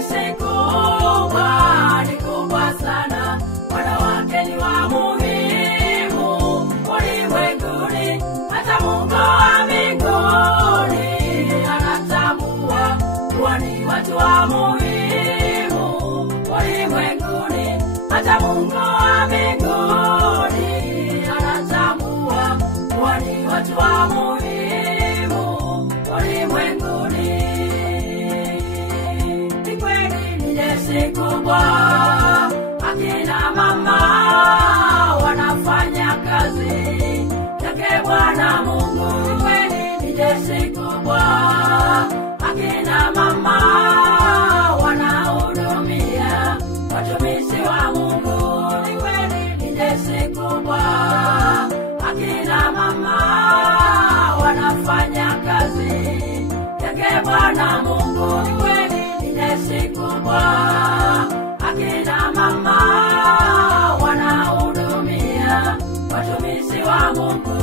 jeshi kubwa, ni kubwa sana. Wanawake ni wa muhimu ulimwenguni, hata Mungu wa mbinguni anatambua kuwa ni watu wa muhimu ulimwenguni, hata Mungu wa mbinguni anatambua kuwa ni watu wa muhimu ulimwenguni. Ni kweli ni jeshi kubwa, akina mama wanafanya kazi yake Bwana Mungu. Ni kweli ni jeshi kubwa, akina mama wanahudumia watumishi wa Mungu. Ni kweli ni jeshi kubwa, akina mama wanafanya kazi yake Bwana Mungu. Ni kweli ni jeshi kubwa, akina mama wanahudumia watumishi wa Mungu.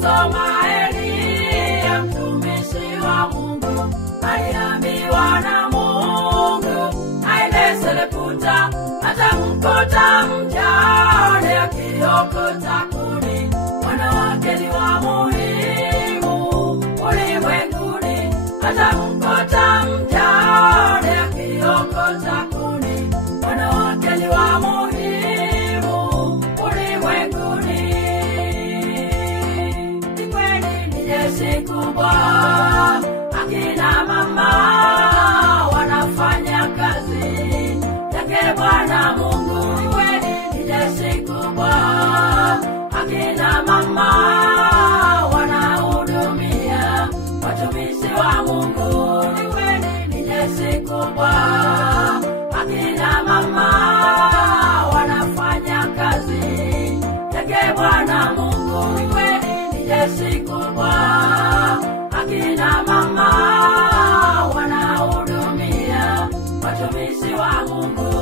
Soma Elia mtumishi wa Mungu, aliambiwa na Mungu aende Sarepta, atamkuta mjane akiokota kuni. Wanawake ni wa muhimu ulimwenguni, atamkuta mjane akiokota kuni. Wanawake ni wa muhimu ulimwenguni. Jeshi kubwa, akina mama wanafanya kazi yake Bwana Mungu. Ni kweli ni jeshi kubwa, akina mama wanahudumia watumishi wa Mungu. Ni kweli ni jeshi kubwa, akina mama wanafanya kazi yake Bwana Mungu. Ni kweli ni jeshi kubwa, akina mama wanahudumia watumishi wa Mungu.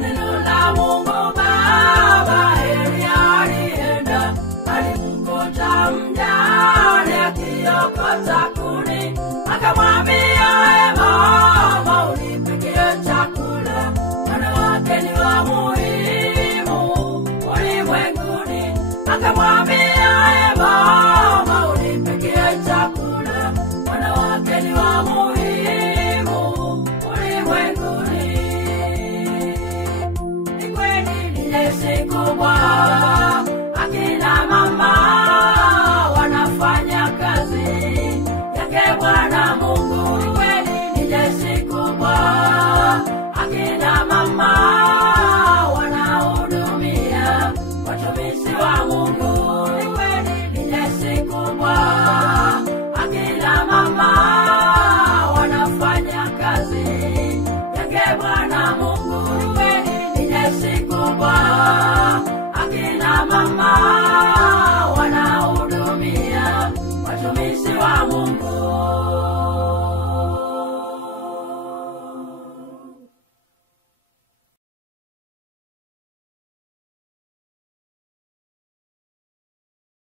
Neno la Mungu Baba, Elia alienda, alimkuta mjane akiokota kuni. Akamwambia, mama, unipikie chakula. Wanawake ni wa muhimu ulimwenguni. Akamwambia, mama, unipikie chakula. Wanawake ni wa muhimu ulimwenguni. Ni kweli ni jeshi kubwa, akina mama wanafanya kazi yake Bwana Mungu. Ni kweli ni jeshi kubwa, akina mama wanahudumia watumishi wa Mungu. Ni kweli ni jeshi kubwa, akina mama wanafanya kazi yake Bwana Mungu. Ni kweli ni jeshi kubwa, akina mama